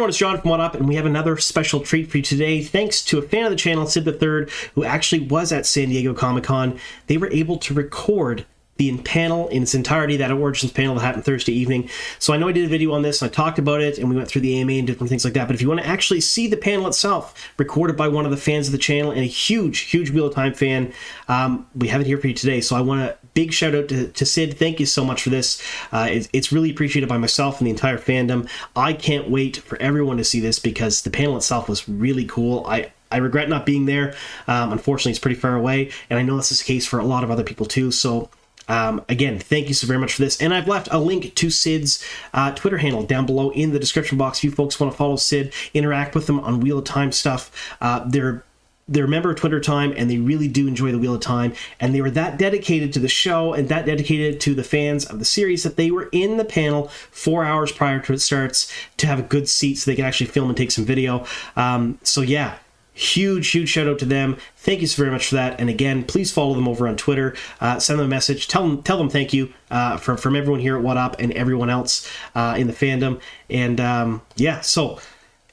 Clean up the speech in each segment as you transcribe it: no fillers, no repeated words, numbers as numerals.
everyone, it's John from What Up, and we have another special treat for you today. Thanks to a fan of the channel, Sid the Third, who actually was at San Diego Comic-Con. They were able to record the panel in its entirety, that Origins panel that happened Thursday evening. So I know I did a video on this, and I talked about it, and we went through the AMA and different things like that, but if you want to actually see the panel itself, recorded by one of the fans of the channel, and a huge Wheel of Time fan, we have it here for you today. So I want to big shout out to Sid. Thank you so much for this. It's really appreciated by myself and the entire fandom. I can't wait for everyone to see this because the panel itself was really cool. I regret not being there. Unfortunately, it's pretty far away, and I know this is the case for a lot of other people too. So again, thank you so very much for this. And I've left a link to Sid's Twitter handle down below in the description box. If you folks want to follow Sid, interact with them on Wheel of Time stuff. They're a member of Twitter Time, and they really do enjoy the Wheel of Time. And they were that dedicated to the show and that dedicated to the fans of the series that they were in the panel 4 hours prior to it starts to have a good seat so they can actually film and take some video. So yeah. Huge shout out to them. Thank you so very much for that. And again, please follow them over on Twitter. Send them a message. Tell them thank you from everyone here at What Up and everyone else in the fandom. And yeah, so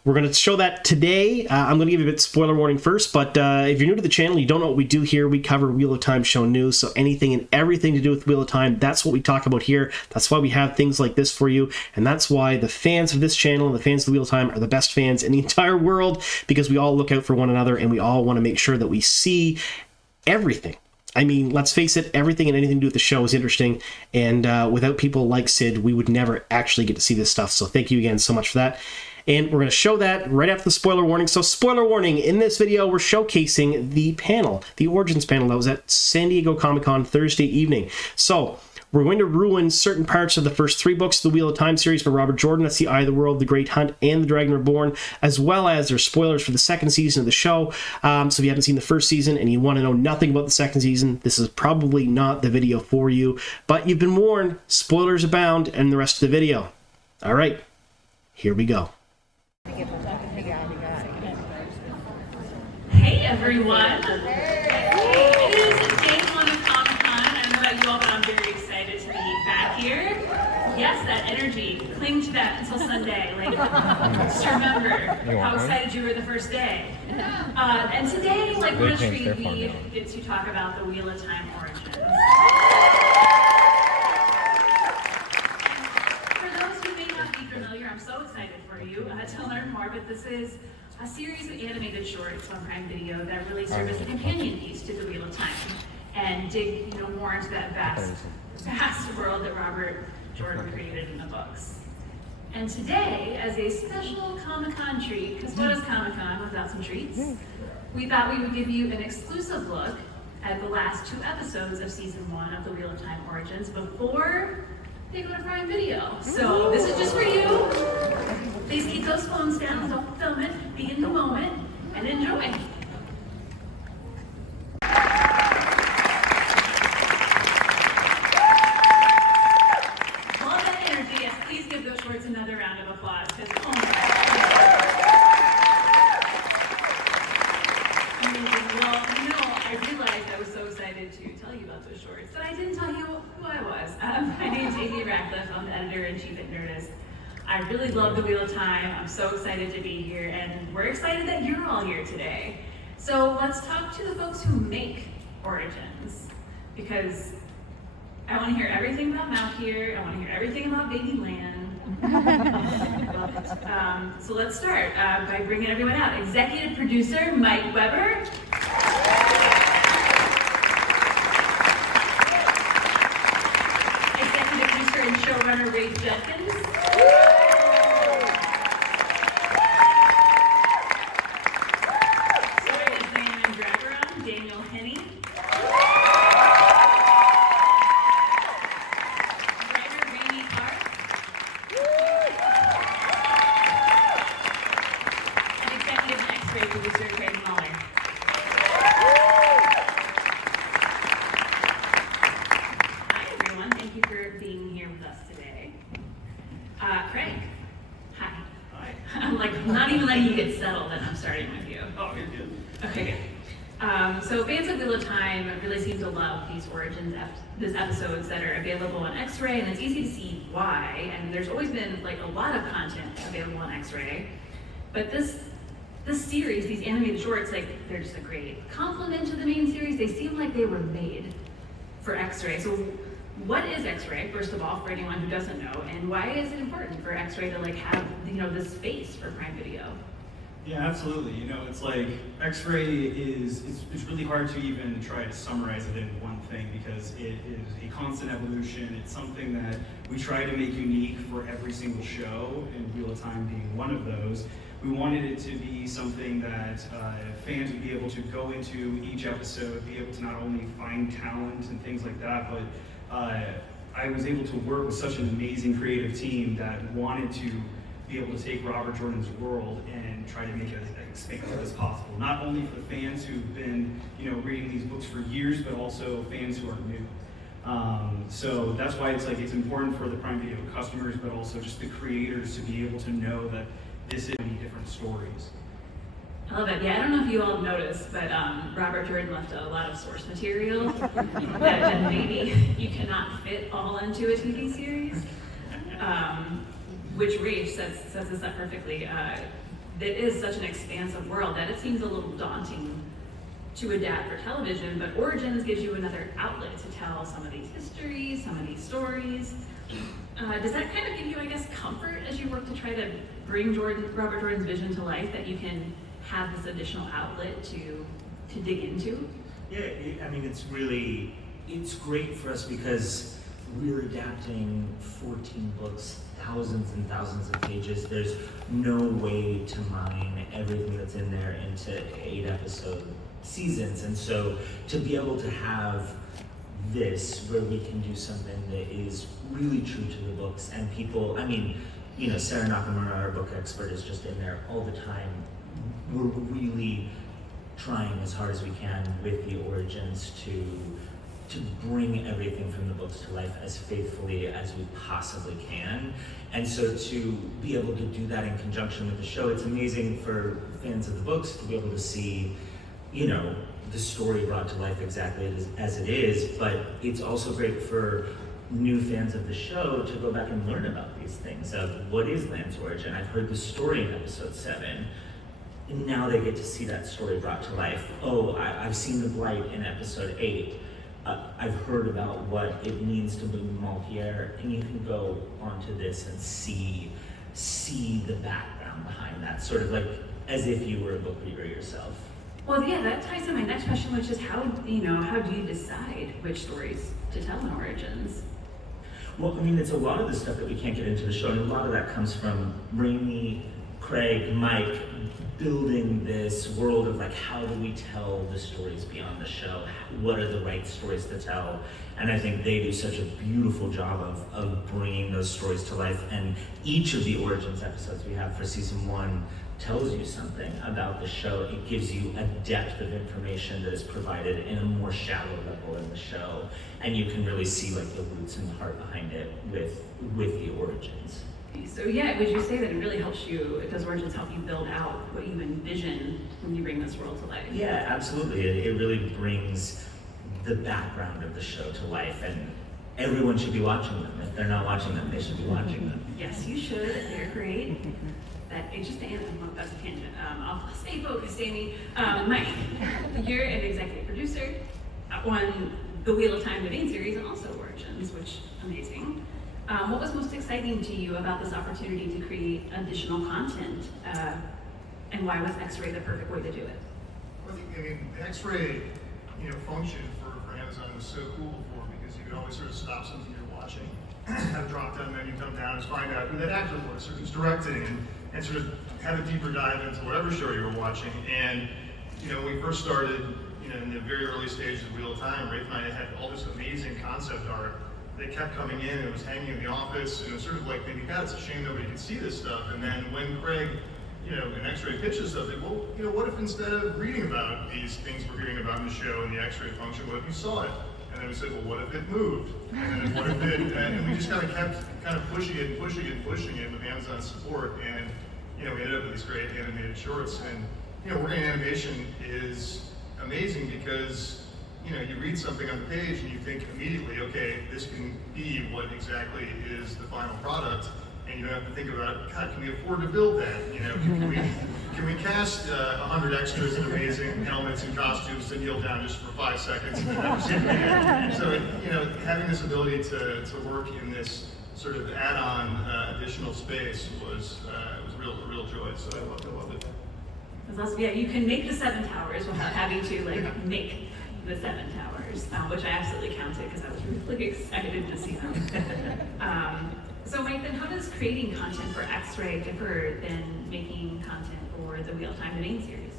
we're going to show that today. I'm going to give you a bit spoiler warning first, but if you're new to the channel, you don't know what we do here. We cover Wheel of Time show news, so anything and everything to do with Wheel of Time, that's what we talk about here. That's why we have things like this for you, and that's why the fans of this channel and the fans of the Wheel of Time are the best fans in the entire world, because we all look out for one another, and we all want to make sure that we see everything. I mean, let's face it, everything and anything to do with the show is interesting, and without people like Sid, we would never actually get to see this stuff, so thank you again so much for that. And we're going to show that right after the spoiler warning. So spoiler warning, in this video, we're showcasing the panel, the Origins panel that was at San Diego Comic-Con Thursday evening. So we're going to ruin certain parts of the first 3 books of the Wheel of Time series by Robert Jordan. That's The Eye of the World, The Great Hunt, and The Dragon Reborn, as well as there's spoilers for the second season of the show. So if you haven't seen the first season and you want to know nothing about the second season, this is probably not the video for you. But you've been warned, spoilers abound, and the rest of the video. All right, here we go. Hey everyone! It is day 1 of Comic-Con. I don't know about you all, but I'm very excited to be back here. Yes, that energy. Cling to that until Sunday. Just remember how excited you were the first day. And today, what a treat, we get to talk about the Wheel of Time origins. For those who may not be familiar, I'm so excited for you to learn more, but this is a series of animated shorts on Prime Video that really serve as a companion piece to the Wheel of Time and dig, more into that vast world that Robert Jordan created in the books. And today, as a special Comic-Con treat, because what is Comic-Con without some treats? We thought we would give you an exclusive look at the last 2 episodes of Season 1 of the Wheel of Time Origins before they go to Prime Video. So this is just for you. Please keep those phones down, don't film it, be in the moment, and enjoy. Love that energy. Yes, please give those shorts another round of applause, because oh my God. Amazing. Well, I realized I was so excited to tell you about those shorts that I didn't tell you who I was. My name's Ratcliffe. I'm the editor-in-chief at Nerdist. I really love the Wheel of Time. I'm so excited to be here, and we're excited that you're all here today. So let's talk to the folks who make Origins, because I want to hear everything about Mount here. I want to hear everything about Baby Land. Love it. So let's start by bringing everyone out. Executive producer Mike Weber. Executive producer and showrunner Rafe Judkins. Henney. Writer Rammy Park. And executive and X-ray producer Craig Muller. Hi everyone, thank you for being here with us today. Craig, hi. Hi. I'm not even letting you get settled and I'm starting with you. Oh, you're good. Okay, good. So fans of Wheel of Time really seem to love these these episodes that are available on X-Ray, and it's easy to see why. And there's always been like a lot of content available on X-Ray, but this series, these animated shorts, like they're just a great complement to the main series. They seem like they were made for X-Ray. So what is X-Ray, first of all, for anyone who doesn't know, and why is it important for X-Ray to like have this space for Prime Video? Yeah, absolutely. It's like X-Ray it's really hard to even try to summarize it in one thing because it is a constant evolution. It's something that we try to make unique for every single show, and Wheel of Time being one of those. We wanted it to be something that fans would be able to go into each episode, be able to not only find talent and things like that, but I was able to work with such an amazing creative team that wanted to be able to take Robert Jordan's world and try to make it as expansive as possible. Not only for the fans who've been, reading these books for years, but also fans who are new. So that's why it's important for the Prime Video customers, but also just the creators to be able to know that this is many different stories. I love it. Yeah, I don't know if you all noticed, but Robert Jordan left a lot of source material that maybe you cannot fit all into a TV series. Which Rafe says this up perfectly. It is such an expansive world that it seems a little daunting to adapt for television, but Origins gives you another outlet to tell some of these histories, some of these stories. Does that kind of give you, I guess, comfort as you work to try to bring Robert Jordan's vision to life, that you can have this additional outlet to dig into? Yeah, it's great for us because we're adapting 14 books, thousands and thousands of pages. There's no way to mine everything that's in there into 8-episode seasons. And so to be able to have this, where we can do something that is really true to the books, and people, Sarah Nakamura, our book expert, is just in there all the time. We're really trying as hard as we can with the Origins to bring everything from the books to life as faithfully as we possibly can. And so to be able to do that in conjunction with the show, it's amazing for fans of the books to be able to see, the story brought to life exactly as it is, but it's also great for new fans of the show to go back and learn about these things of what is Lan's origin. I've heard the story in episode 7. And now they get to see that story brought to life. Oh, I've seen the Blight in episode 8. I've heard about what it means to move Malkier, and you can go onto this and see the background behind that, sort of like as if you were a book reader yourself. Well, yeah, that ties to my next question, which is how do you decide which stories to tell in Origins? Well, it's a lot of the stuff that we can't get into the show, and a lot of that comes from Rammy, Craig, Mike, building this world of how do we tell the stories beyond the show? What are the right stories to tell? And I think they do such a beautiful job of bringing those stories to life. And each of the Origins episodes we have for season 1 tells you something about the show. It gives you a depth of information that is provided in a more shallow level in the show. And you can really see the roots and the heart behind it with the Origins. So yeah, would you say that it really helps you, does Origins help you build out what you envision when you bring this world to life? Yeah, absolutely. It really brings the background of the show to life, and everyone should be watching them. If they're not watching them, they should be watching them. Yes, you should. They're great. That's a tangent. I'll stay focused, Amy. Mike, you're an executive producer on the Wheel of Time, the main series, and also Origins, which amazing. What was most exciting to you about this opportunity to create additional content, and why was X-Ray the perfect way to do it? Well, the X-Ray, function for Amazon was so cool before, because you could always sort of stop something you're watching, have a drop-down menu, come down and find out who that actor was, or who's directing, and sort of have a deeper dive into whatever show you were watching. And when we first started, in the very early stages of Wheel of Time, Rafe and I had all this amazing concept art. They kept coming in, and it was hanging in the office, and it was sort of like thinking, God, it's a shame nobody could see this stuff. And then when Craig, in X-Ray pitches stuff, like, well, what if instead of reading about these things we're hearing about in the show and the X-Ray function, what if you saw it? And then we said, well, what if it moved? And then what if it, and we just kept pushing it with Amazon's support, and we ended up with these great animated shorts. And working in animation is amazing because, you know, you read something on the page and you think immediately, okay, this can be what exactly is the final product, and you don't have to think about, God, can we afford to build that? You know, can we cast 100 extras in amazing helmets and costumes to kneel down just for 5 seconds? So, you know, having this ability to work in this sort of add-on additional space was a real joy. So I loved it. Yeah, you can make the 7 towers without having to like make the 7 towers, which I absolutely counted because I was really excited to see them. So Mike, then how does creating content for X-Ray differ than making content for the Wheel of Time, the main series?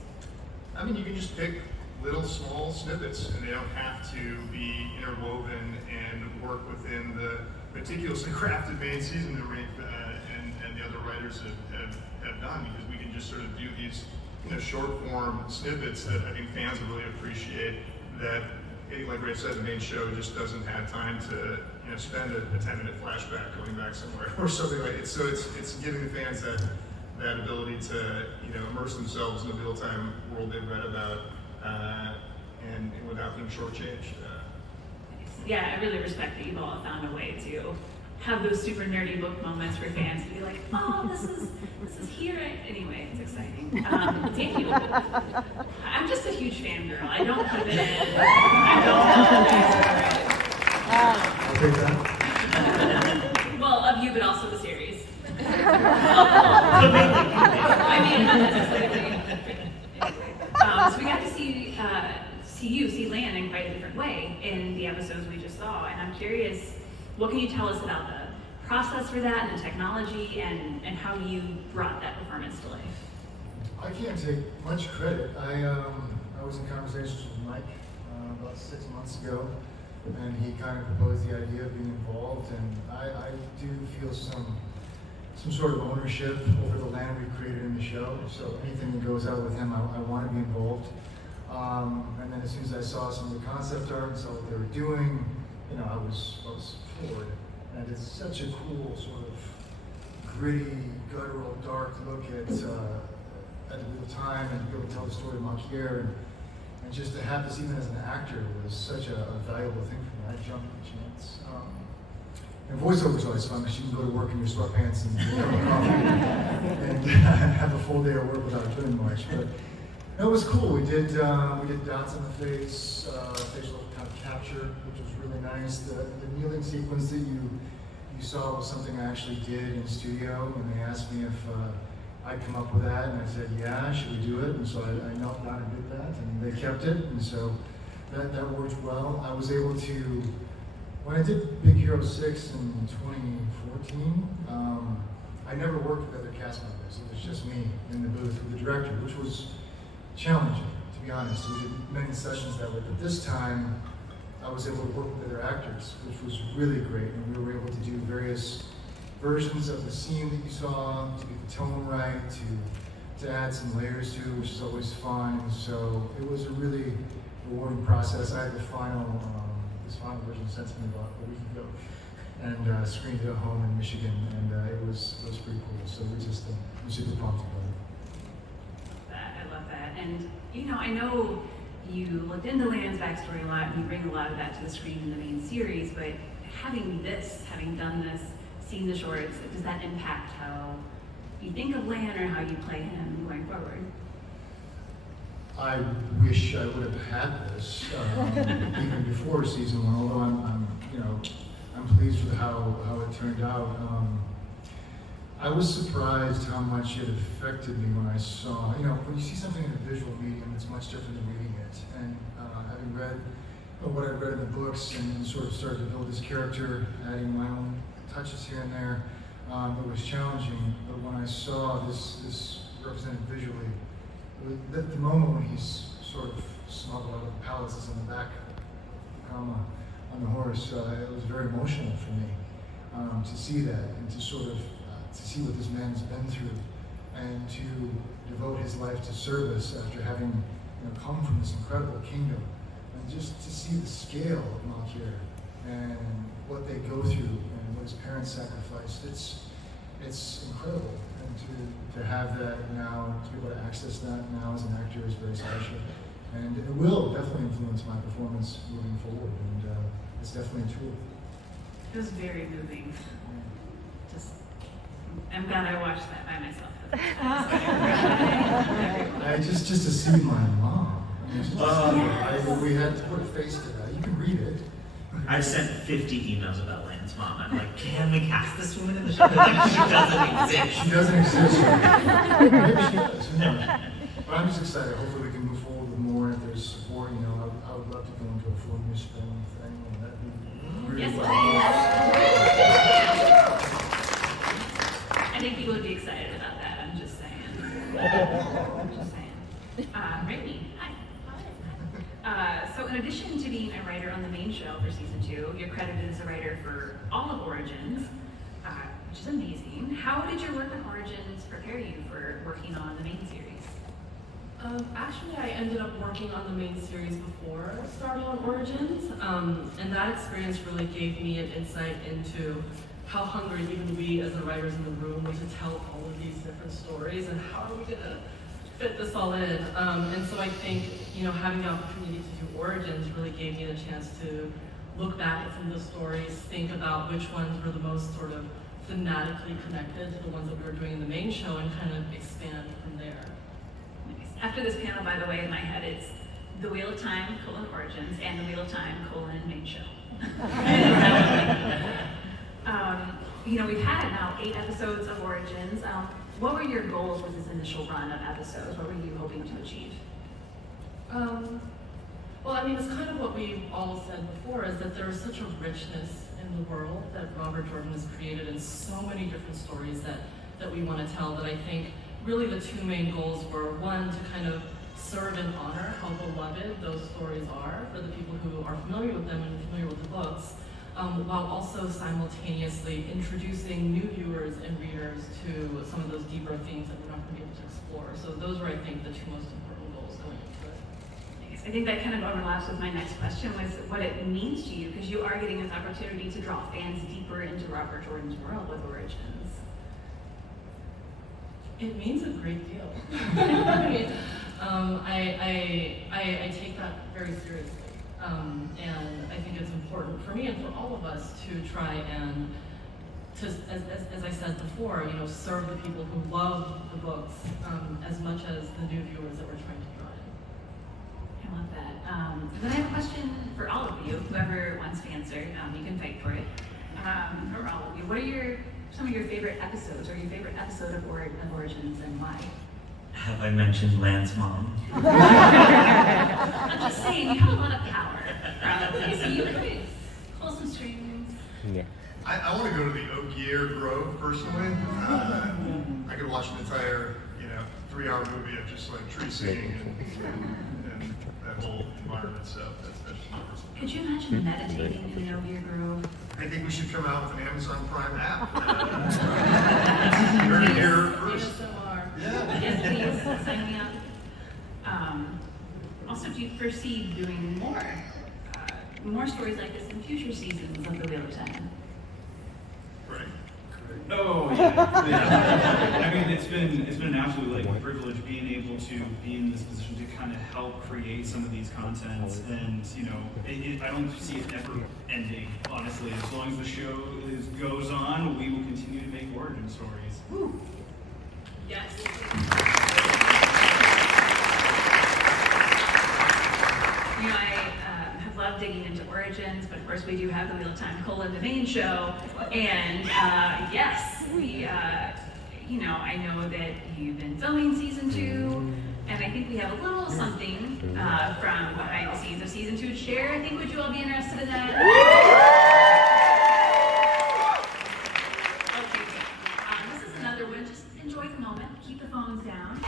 I mean, you can just pick little small snippets, and they don't have to be interwoven and work within the meticulously crafted main season that Rafe and the other writers have done, because we can just sort of do these, you know, short form snippets that I think fans will really appreciate. That, like Rafe said, the main show just doesn't have time to, you know, spend a 10-minute flashback going back somewhere or something like it. So it's giving the fans that ability to, you know, immerse themselves in the Wheel of Time world they've read about, and without being shortchanged. Yeah, I really respect that you've all found a way to have those super nerdy book moments for fans to be like, oh, this is here. Anyway, it's exciting. Thank you. I'm just a huge fangirl. I don't put it in. I'll take that. Well, of you, but also the series. I mean, that's exciting. So we got to see Lan in quite a different way in the episodes we just saw, and I'm curious, what can you tell us about the process for that and the technology and how you brought that performance to life? I can't take much credit. I was in conversations with Mike about 6 months ago, and he kind of proposed the idea of being involved, and I do feel some sort of ownership over the land we've created in the show. So anything that goes out with him, I want to be involved. And then as soon as I saw some of the concept art and saw what they were doing, you know, I was floored. And it's such a cool sort of gritty, guttural, dark look at the Wheel of Time, and to be able to tell the story of Maquier, and just to have this even as an actor was such a valuable thing for me. I jumped at the chance. And voiceover is always fun because you can go to work in your sweatpants and have a coffee and have a full day of work without doing much. But it was cool. We did dots on the face, facial kind of capture, which was really nice. The kneeling sequence that you saw was something I actually did in studio, and they asked me if I'd come up with that, and I said, yeah, should we do it? And so I knelt down and did that, and they kept it, and so that worked well. I was able to, when I did Big Hero 6 in 2014, I never worked with other cast members. It was just me in the booth with the director, which was challenging, to be honest. We did many sessions that way, but this time I was able to work with other actors, which was really great, and we were able to do various versions of the scene that you saw, to get the tone right, to add some layers to it, which is always fun. So it was a really rewarding process. I had the this final version sent to me about a week ago, and screened it at home in Michigan, and it was pretty cool. So we're super pumped about it. I love that. And you know, I know you looked into Lan's backstory a lot, and you bring a lot of that to the screen in the main series, but having done this, seen the shorts, does that impact how you think of Lan or how you play him going forward? I wish I would have had this even before season 1, although I'm pleased with how it turned out. I was surprised how much it affected me when I saw, when you see something in a visual medium, it's much different than reading it. And having read what I read in the books and sort of started to build this character, adding my own touches here and there, it was challenging. But when I saw this represented visually, the moment when he's sort of smuggled out of the palace is in the back on the horse, it was very emotional for me to see that and to sort of to see what this man's been through and to devote his life to service after having come from this incredible kingdom, and just to see the scale of Maquier and what they go through and what his parents sacrificed. It's incredible, and to have that now, to be able to access that now as an actor is very special. And it will definitely influence my performance moving forward, and it's definitely true. It was very moving. I'm glad I watched that by myself. Just to see my mom. I mean, we had to put a face to that. You can read it. I've sent 50 emails about Land's mom. I'm like, can we cast this woman in the show? Like, she doesn't exist. She doesn't exist. Maybe she does. Who knows? But I'm just excited. Hopefully we can move forward with more. And if there's support, I would love to go into a full musical thing. And that'd be really Yes, fun. I think people would be excited about that. I'm just saying. Rammy, hi. So in addition to being a writer on the main show for season 2, you're credited as a writer for all of Origins, which is amazing. How did your work on Origins prepare you for working on the main series? Actually, I ended up working on the main series before starting on Origins, and that experience really gave me an insight into how hungry even we as the writers in the room were to tell all of these different stories, and how are we going to fit this all in. And so I think, having the opportunity to do Origins really gave me the chance to look back at some of the stories, think about which ones were the most sort of thematically connected to the ones that we were doing in the main show, and kind of expand from there. Nice. After this panel, by the way, in my head, it's The Wheel of Time, Origins, and The Wheel of Time, main show. We've had now 8 episodes of Origins. What were your goals with this initial run of episodes? What were you hoping to achieve? Well, I mean, it's kind of what we've all said before, is that there is such a richness in the world that Robert Jordan has created, and so many different stories that we want to tell, that I think really the 2 main goals were, one, to kind of serve and honor how beloved those stories are for the people who are familiar with them and familiar with the books, while also simultaneously introducing new viewers and readers to some of those deeper themes that we're not going to be able to explore. So those were, I think, the 2 most important goals going into it. Nice. I think that kind of overlaps with my next question, was what it means to you, because you are getting this opportunity to draw fans deeper into Robert Jordan's world with Origins. It means a great deal. I take that very seriously. And I think it's important for me and for all of us to try and, as I said before, serve the people who love the books as much as the new viewers that we're trying to draw in. I love that. And then I have a question for all of you. Whoever wants to answer, you can fight for it. For all of you, what are some of your favorite episodes, or your favorite episode of Origins, and why? Have I mentioned Land's mom? I'm just saying, you have a lot of power, probably, so you could pull some strings. Yeah. I want to go to the Ogier Grove personally. I could watch an entire, 3-hour movie of just like tree singing and that whole environment. So that's just my personal. Could you imagine meditating in the Ogier Grove? I think we should come out with an Amazon Prime app. You're here first. Yeah. Yes, please, sign me up. Also, do you foresee doing more stories like this in future seasons of The Wheel of Time? Right. Oh yeah. I mean, it's been an absolute privilege being able to be in this position to kind of help create some of these contents, and I don't see it ever ending. Honestly, as long as the show goes on, we will continue to make origin stories. Woo. Yes. I have loved digging into Origins, but of course we do have The Wheel of Time, the main show, and yes, we, I know that you've been filming season 2, and I think we have a little something from behind the scenes of season 2 to share. I think, would you all be interested in that? Okay, good. This is another one. Just enjoy the moment. Keep the phones down.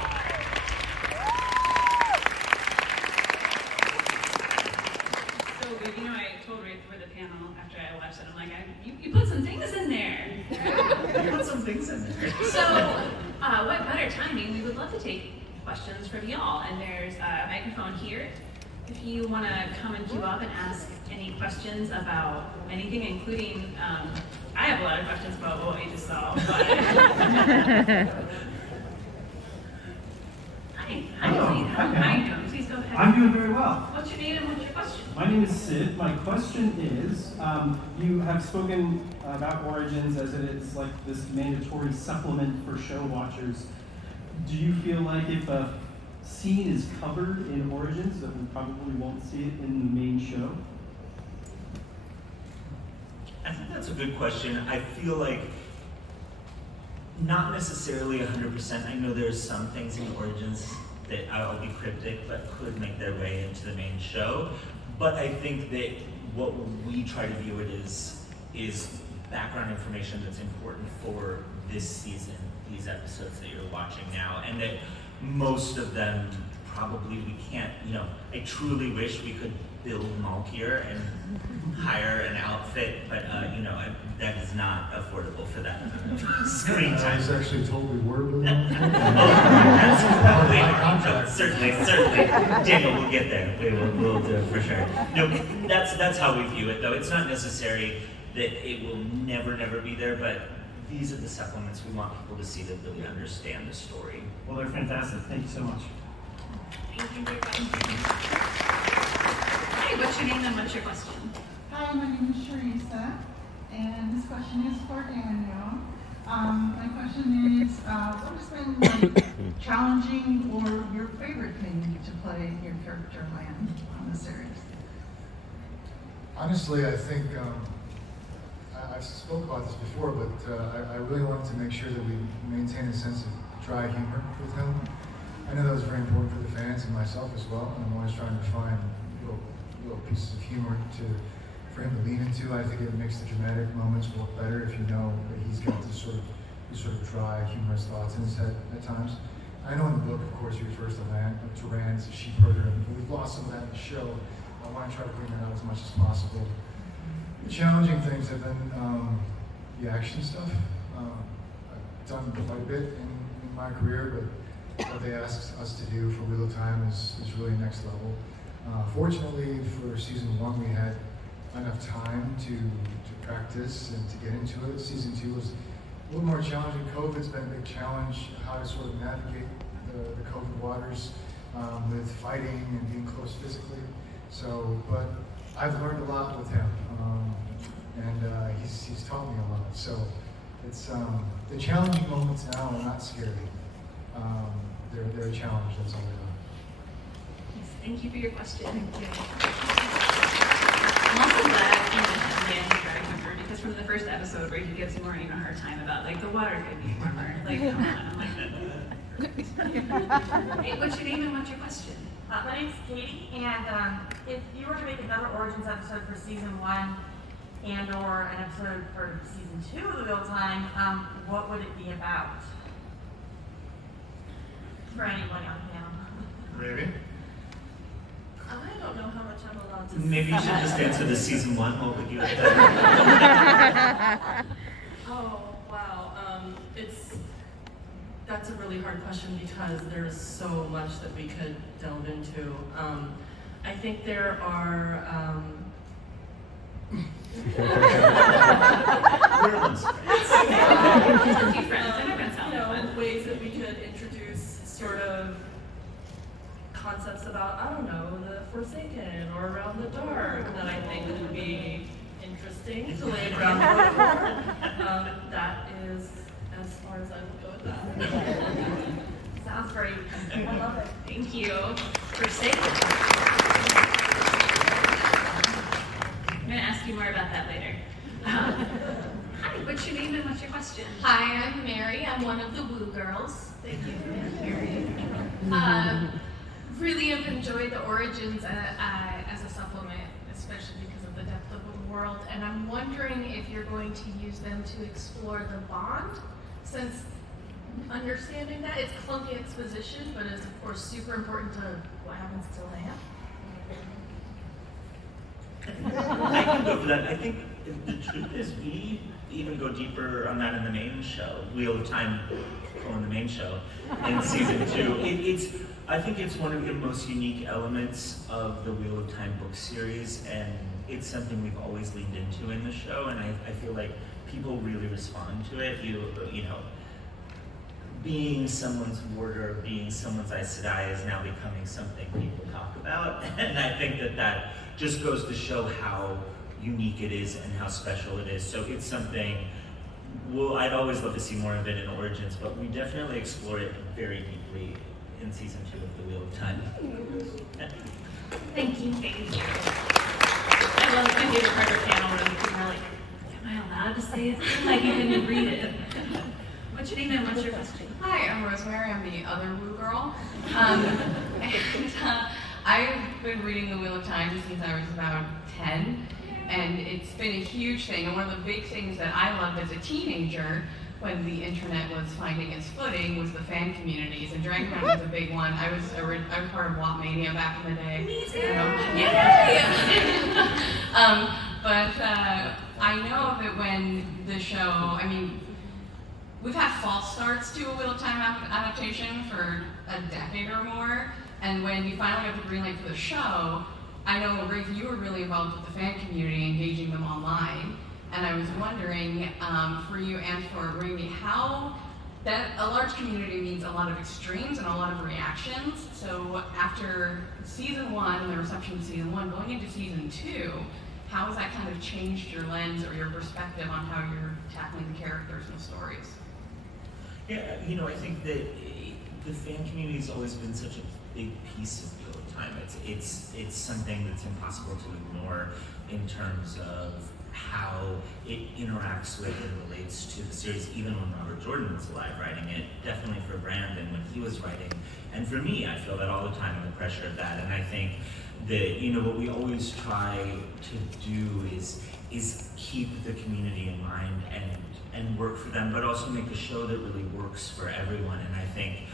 So good. I told Rafe before the panel after I watched it, I'm like, you put some things in there. You put some things in there. So, what better timing? We would love to take questions from y'all, and there's a microphone here. If you want to come and queue up and ask any questions about anything, including, I have a lot of questions about what we just saw, but... Hi, Sid. How are you doing? Please go ahead. I'm doing very well. What's your name and what's your question? My name is Sid. My question is, you have spoken about Origins as it is like this mandatory supplement for show watchers. Do you feel like if a scene is covered in Origins that we probably won't see it in the main show? I think that's a good question. I feel like not necessarily 100%. I know there's some things in Origins that I'll be cryptic, but could make their way into the main show. But I think that what we try to view it is background information that's important for this season, these episodes that you're watching now, and that most of them probably we can't, I truly wish we could build bulkier and hire an outfit, but that is not affordable for that amount of screen I time. was actually told we were doing Certainly. Daniel, we'll get there. We'll do it for sure. No, that's how we view it, though. It's not necessary that it will never be there, but these are the supplements we want people to see that really understand the story. Well, they're fantastic. Thank you so much. Thank you for your question. Hi, what's your name and what's your question? Hi, my name is Sharissa, and this question is for Daniel. My question is, what has been challenging or your favorite thing to play your character land on the series? Honestly, I think I spoke about this before, but I really wanted to make sure that we maintain a sense of dry humor with him. I know that was very important for the fans and myself as well, and I'm always trying to find little pieces of humor for him to lean into. I think it makes the dramatic moments work better if you know that he's got this sort of dry, humorous thoughts in his head at times. I know in the book, of course, he refers to Rand as a sheep herder, and we've lost some of that in the show. I want to try to bring that out as much as possible. The challenging things have been the action stuff. I've done quite a bit in my career, but what they asked us to do for Wheel of Time is really next level. Fortunately, for season 1, we had enough time to practice and to get into it. Season 2 was a little more challenging. COVID's been a big challenge, how to sort of navigate the COVID waters with fighting and being close physically. But I've learned a lot with him, and he's taught me a lot. So it's the challenging moments now are not scary. They're a challenge, that's all they are. Yes, thank you for your question. Thank you. I'm also glad you mentioned Dan's dry humor, because from the first episode where he gives Maureen a hard time about the water could be warmer. Come on. Hey, what's your name and what's your question? My name's Katie, and if you were to make another Origins episode for season 1 and/or an episode for season 2 of The Wheel of Time, what would it be about? For anyone on panel. Raven? I don't know how much I'm allowed to Maybe you should just answer the season 1. What would you have done? Oh, wow. That's a really hard question because there's so much that we could delve into. I think there are ways that we could introduce sort of concepts about, I don't know, the Forsaken or Around the Dark that I think would be interesting to lay groundwork for. That is as far as I would go with that. Sounds great. I love it. Thank you. Forsaken. I'm going to ask you more about that later. Hi, what's your name and what's your question? Hi, I'm Mary. I'm one of the Woo Girls. Thank you, Mary. Really have enjoyed the Origins as a supplement, especially because of the depth of the world. And I'm wondering if you're going to use them to explore the bond, since understanding that it's clunky exposition, but is of course super important to what happens to Leia. I can go for that. I think the truth is we even go deeper on that in the main show, Wheel of Time, in the main show, in season 2. I think it's one of the most unique elements of the Wheel of Time book series, and it's something we've always leaned into in the show, and I feel like people really respond to it. You know, being someone's warder, being someone's Aes Sedai is now becoming something people talk about. And I think that just goes to show how unique it is and how special it is. So it's something, well, I'd always love to see more of it in Origins, but we definitely explore it very deeply in season 2 of The Wheel of Time. Thank you. I love my favorite part of the panel when people are like, am I allowed to say it? Like you didn't read it. What's your name and what's your question? Hi, I'm Rosemary. I'm the other woo girl. I've been reading The Wheel of Time since I was about 10, and it's been a huge thing. And one of the big things that I loved as a teenager when the internet was finding its footing was the fan communities, and Dragon was a big one. I was part of Wapmania back in the day. Me too. Yay! But I know that when the show, I mean, we've had false starts to a Wheel of Time adaptation for a decade or more, and when you finally got the green light for the show, I know, Rafe, you were really involved with the fan community, engaging them online, and I was wondering, for you and for Rammy, how that a large community means a lot of extremes and a lot of reactions. So after season 1, and the reception of season 1, going into season 2, how has that kind of changed your lens or your perspective on how you're tackling the characters and the stories? Yeah, you know, I think that the fan community has always been such a big piece of Wheel of Time. It's something that's impossible to ignore in terms of how it interacts with and relates to the series, even when Robert Jordan was alive writing it, definitely for Brandon when he was writing. And for me, I feel that all the time, the pressure of that. And I think that, you know, what we always try to do is keep the community in mind and work for them, but also make a show that really works for everyone. And I think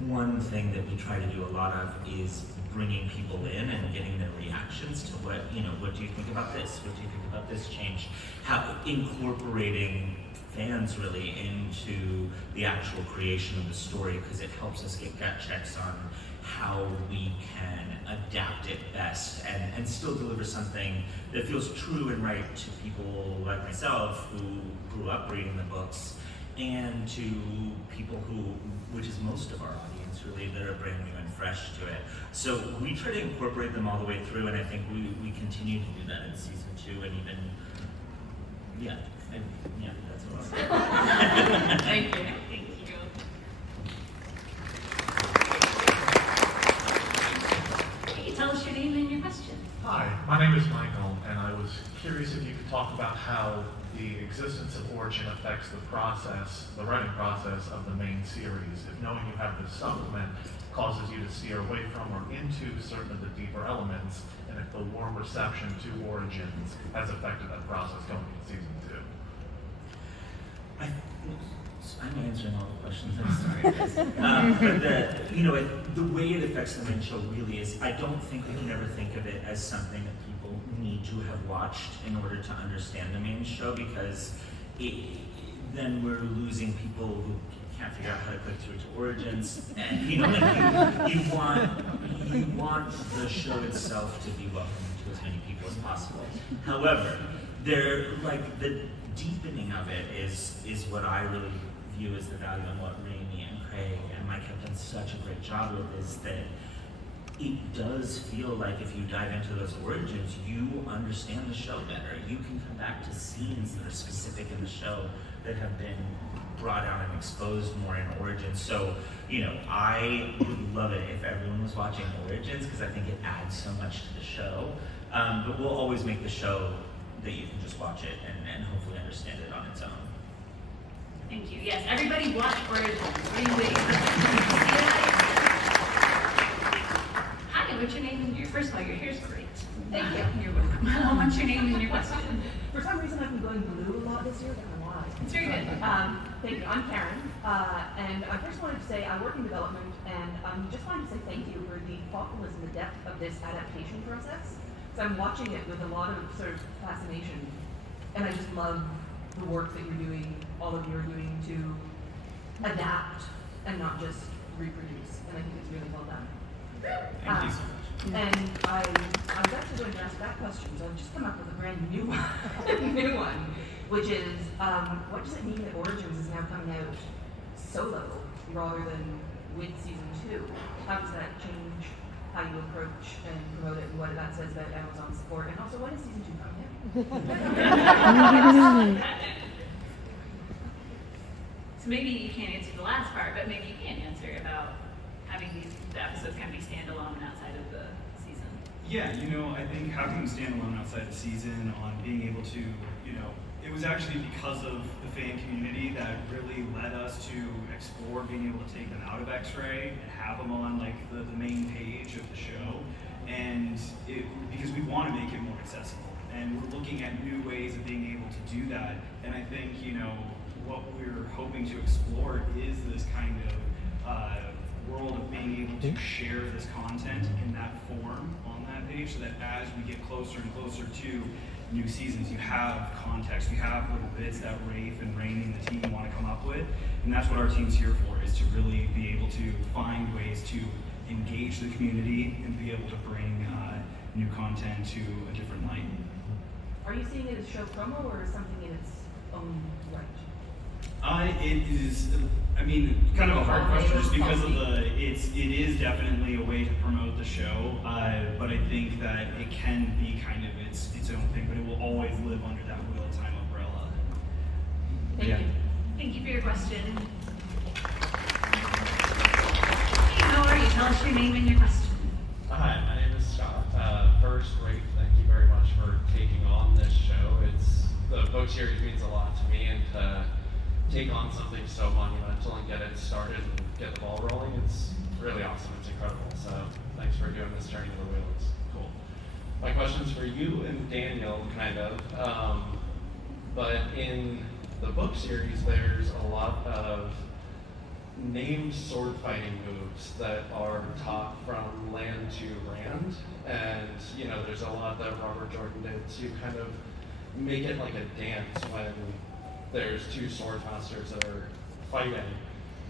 one thing that we try to do a lot of is bringing people in and getting their reactions to what do you think about this? What do you think about this change? How incorporating fans really into the actual creation of the story, because it helps us get gut checks on how we can adapt it best and still deliver something that feels true and right to people like myself who grew up reading the books, and to people who, which is most of our audience really, that are brand new and fresh to it. So we try to incorporate them all the way through, and I think we continue to do that in season 2, and even, that's what I was Thank you. Tell us your name and your question. Hi, my name is Michael, and I was curious if you could talk about how the existence of Origin affects the writing process of the main series. If knowing you have this supplement causes you to steer away from or into certain of the deeper elements, and if the warm reception to Origins has affected that process going into season 2. I'm answering all the questions, I'm sorry. But the way it affects the main show really is, I don't think we can ever think of it as something that people need to have watched in order to understand the main show, because then we're losing people who can't figure out how to click through to Origins. And you want the show itself to be welcoming to as many people as possible. However, the deepening of it is what I really view as the value, and what Rammy and Craig and Mike have done such a great job with, is that it does feel like if you dive into those origins, you understand the show better. You can come back to scenes that are specific in the show that have been brought out and exposed more in Origins. So, I would love it if everyone was watching Origins, because I think it adds so much to the show. But we'll always make the show that you can just watch it and hopefully understand it on its own. Thank you. Yes, everybody watch Origins. What are you waiting for? Hi, what's your name and your, first of all, your hair's great. Thank you. You're welcome. What's your name and your question? For some reason, I've been going blue a lot this year. I don't know why. It's very good. Thank you. I'm Karen, and I first wanted to say I work in development, and just wanted to say thank you for the thoughtfulness and the depth of this adaptation process. So I'm watching it with a lot of sort of fascination, and I just love the work that you're doing, all of you are doing to adapt and not just reproduce. And I think it's really well done. Thank you so much. And I was actually going to ask that question, so I've just come up with a brand new one, which is, what does it mean that Origins is now coming out solo? rather than with season 2? How does that change how you approach and promote it, and what that says about Amazon's support? And also, when is season 2 coming? So maybe you can't answer the last part, but maybe you can answer about having the episodes kind of be standalone outside of the season. Yeah, I think having them stand alone outside the season, on being able to, it was actually because of the fan community that really led us to explore being able to take them out of X-Ray and have them on like the main page of the show, and because we want to make it more accessible, and we're looking at new ways of being able to do that. And I think what we're hoping to explore is this kind of world of being able to share this content in that form on that page, so that as we get closer and closer to new seasons, you have context, you have little bits that Rafe and Rammy and the team want to come up with, and that's what our team's here for, is to really be able to find ways to engage the community and be able to bring new content to a different light. Are you seeing it as show promo, or something in its own right? It is, kind of a hard question, just because of it is definitely a way to promote the show, but I think that it can be kind of its own thing, but it will always live under that Wheel of Time umbrella. Thank you. Thank you for your question. Hey, how are you? Tell us your name and your question. Hi, my name is Scott. First, Rafe, thank you very much for taking on this show. The book series means a lot to me, and to take on something so monumental and get it started and get the ball rolling, it's really awesome. It's incredible. So thanks for doing this Journey to the Wheel. It's cool. My question's for you and Daniel, kind of. But in the book series, there's a lot of named sword fighting moves that are taught from land to rand, and there's a lot that Robert Jordan did to kind of make it like a dance when there's two sword masters that are fighting,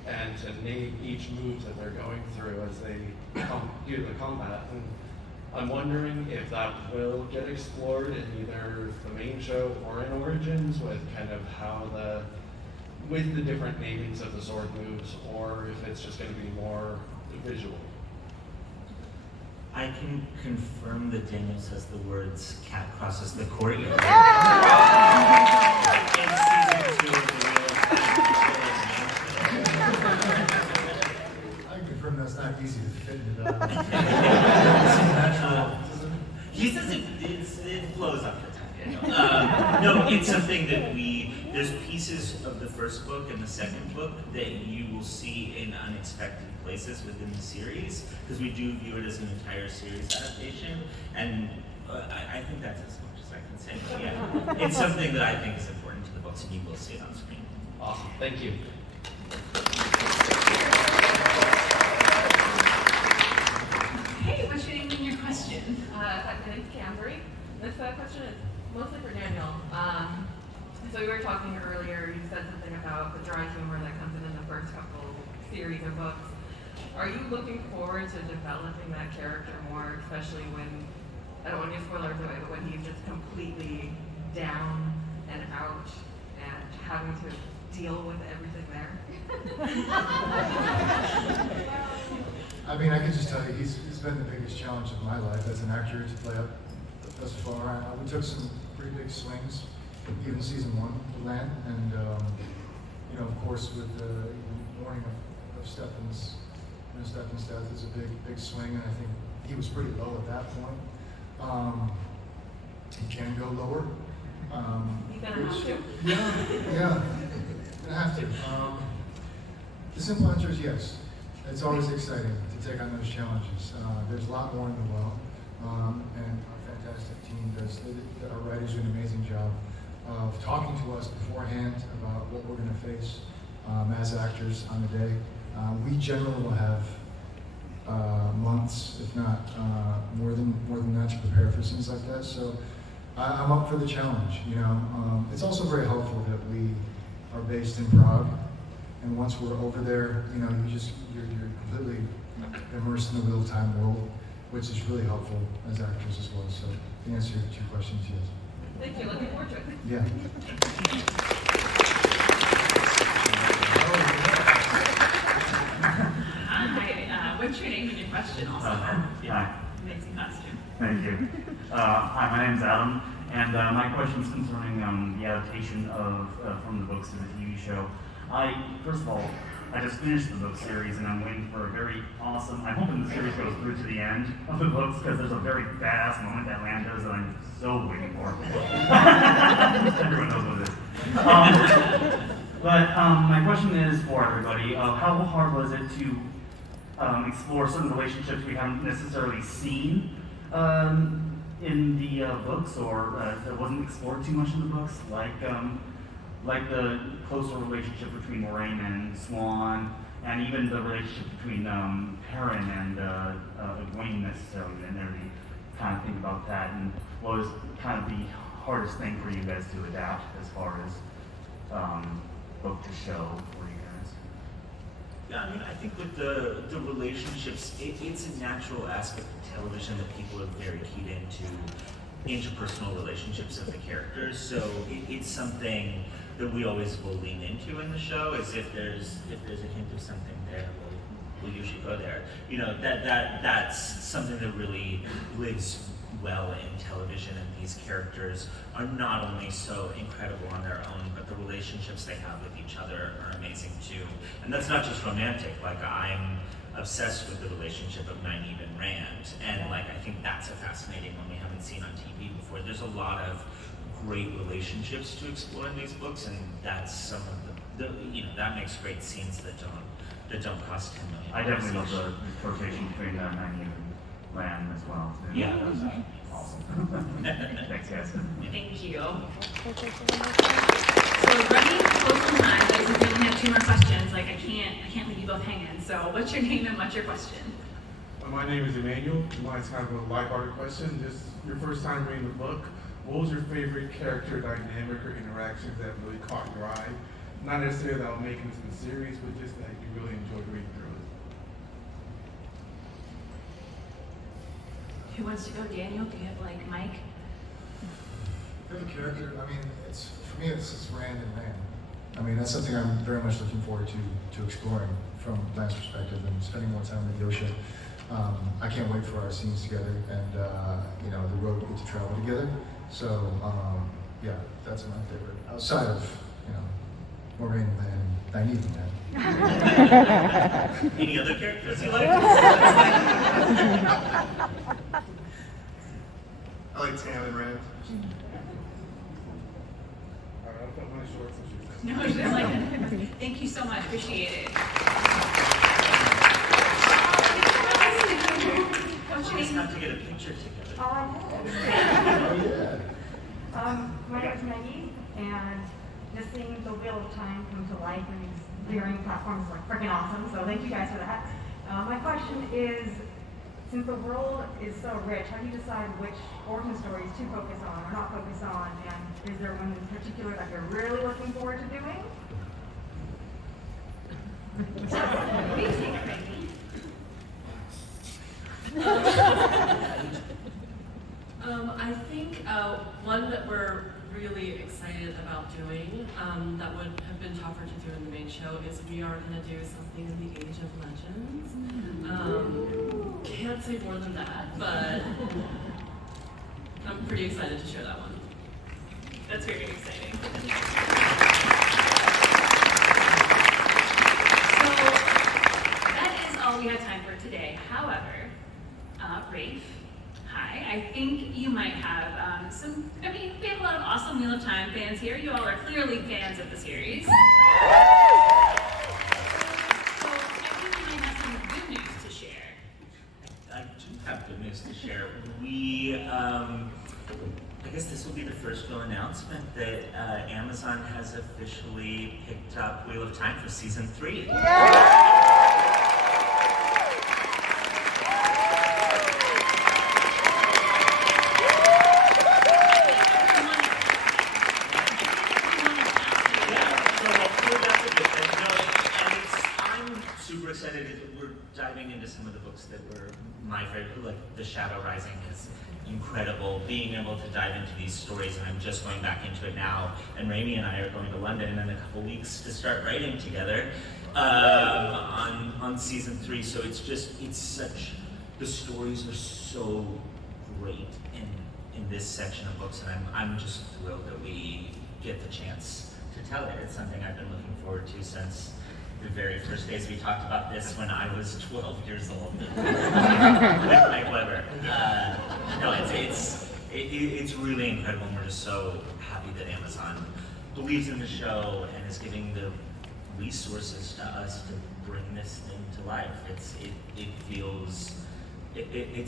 and to name each move that they're going through as they do the combat. And I'm wondering if that will get explored in either the main show or in Origins, with kind of how with the different namings of the sword moves, or if it's just going to be more visual. I can confirm that Daniel says the words "cat crosses the courtyard." In season 2 of the Wheel of I can confirm that's not easy to fit into that. He says it flows off the tongue. No, it's something that there's pieces of the first book and the second book that you will see in unexpected places within the series, because we do view it as an entire series adaptation, and I think that's as much as I can say. But yeah, it's something that I think is important to the books, and you will see it on screen. Awesome, thank you. Hey, what's your name and your question? My name's Camry. This question is mostly for Daniel. So we were talking earlier, you said something about the dry humor that comes in the first couple series or books. Are you looking forward to developing that character more, especially when, I don't want to give spoilers away, but when he's just completely down and out and having to deal with everything there? I could just tell you, he's been the biggest challenge of my life as an actor to play up thus far. We took some pretty big swings, even season 1 with Land, and of course with the warning of Stephen's death is a big swing, and I think he was pretty low at that point. He can go lower. You're gonna have to? Yeah, gonna have to. The simple answer is yes. It's always exciting to take on those challenges. There's a lot more in the well, and our fantastic team does. Our writers do an amazing job of talking to us beforehand about what we're going to face as actors on the day. We generally will have months, if not more than that, to prepare for scenes like that. So I'm up for the challenge. It's also very helpful that we are based in Prague, and once we're over there, you're completely immersed in the Wheel of Time world, which is really helpful as actors as well. So the answer to your question is yes. Thank you. Looking forward to it. Yeah. question also. Hi. Amazing costume. Thank you. Hi, my name's Adam, and my question is concerning the adaptation of from the books to the TV show. First of all, I just finished the book series, and I'm waiting for a very awesome. I'm hoping the series goes through to the end of the books because there's a very badass moment that Lan does that I'm so waiting for. Everyone knows what it is. But my question is for everybody: how hard was it to explore certain relationships we haven't necessarily seen in the books, or that wasn't explored too much in the books, like the closer relationship between Moraine and Swan, and even the relationship between Perrin and Egwene necessarily. I didn't really kind of think about that, and what was kind of the hardest thing for you guys to adapt as far as book to show for you guys? Yeah, I mean, I think with the relationships, it's a natural aspect of television that people are very keyed into interpersonal relationships of the characters. So it's something that we always will lean into in the show. Is if there's a hint of something there, we'll usually go there. You know, that's something that really lives well in television, and these characters are not only so incredible on their own, but the relationships they have with each other are amazing too. And that's not just romantic. Like, I'm obsessed with the relationship of Nynaeve and Rand, and like I think that's a fascinating one we haven't seen on TV before. There's a lot of great relationships to explore in these books, and that's some of the that makes great scenes that don't cost $10 million. I definitely love the rotation between Nynaeve and Lan as well. Too. Yeah. That was awesome. Thanks, guys. Thank you. So running close on time, but since we only have 2 more questions, like I can't leave you both hanging. So what's your name and what's your question? My name is Emmanuel. Mine's kind of a lighthearted question. Just your first time reading the book, what was your favorite character dynamic or interactions that really caught your eye? Not necessarily that will make it into the series, but just that you really enjoyed reading through it. Who wants to go? Daniel? Do you have like Mike? Favorite character? I mean, for me, it's Rand and Lan. I mean, that's something I'm very much looking forward to exploring from Lan's perspective and spending more time with Yosha. I can't wait for our scenes together and the road we get to travel together. So yeah, that's my favorite. Outside of Moraine and Lan, Nynaeve and Lan. Any other characters you like? I like Tam and Rand. No, just like, thank you so much. Appreciate it. What's your name? Have to get a picture together. My name is Maggie, and just seeing the Wheel of Time come to life in these viewing platforms is like freaking awesome. So thank you guys for that. My question is, since the world is so rich, how do you decide which origin stories to focus on or not focus on? And is there one in particular that you're really looking forward to doing? What do you think, Maggie? I think one that we're really excited about doing that would have been tougher to do in the main show is we are going to do something in the Age of Legends. Can't say more than that, but I'm pretty excited to share that one. That's very exciting. So that is all we have time for today. However, Rafe, hi. I think you might have we have a lot of awesome Wheel of Time fans here. You all are clearly fans of the series. So I think you might have some good news to share. I do have good news to share. We, I guess this will be the first real announcement that Amazon has officially picked up Wheel of Time for season 3. Diving into some of the books that were my favorite, like The Shadow Rising is incredible. Being able to dive into these stories, and I'm just going back into it now. And Rammy and I are going to London in a couple weeks to start writing together on season 3. So it's such the stories are so great in this section of books, and I'm just thrilled that we get the chance to tell it. It's something I've been looking forward to since the very first days we talked about this when I was 12 years old with Mike Weber. No, it's really incredible, and we're just so happy that Amazon believes in the show and is giving the resources to us to bring this thing to life. It's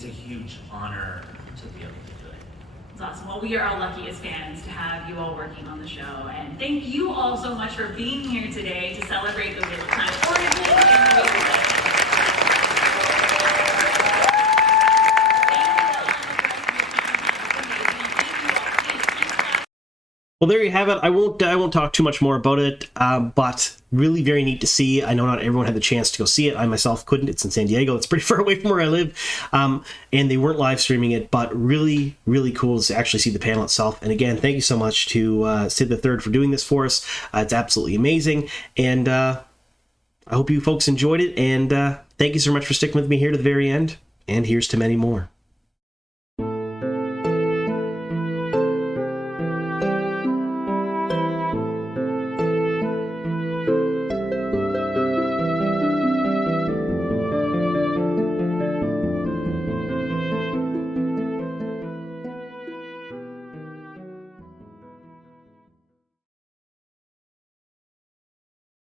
a huge honor to be able to do it. It's awesome. Well, we are all lucky as fans to have you all working on the show, and thank you all so much for being here today to celebrate the Wheel of Time origins and the Wheel of Time. Well, there you have it. I won't talk too much more about it, but really very neat to see. I know not everyone had the chance to go see it. I myself couldn't. It's in San Diego. It's pretty far away from where I live, and they weren't live streaming it, but really, really cool to actually see the panel itself. And again, thank you so much to Sid the Third for doing this for us. It's absolutely amazing, and I hope you folks enjoyed it, and thank you so much for sticking with me here to the very end, and here's to many more.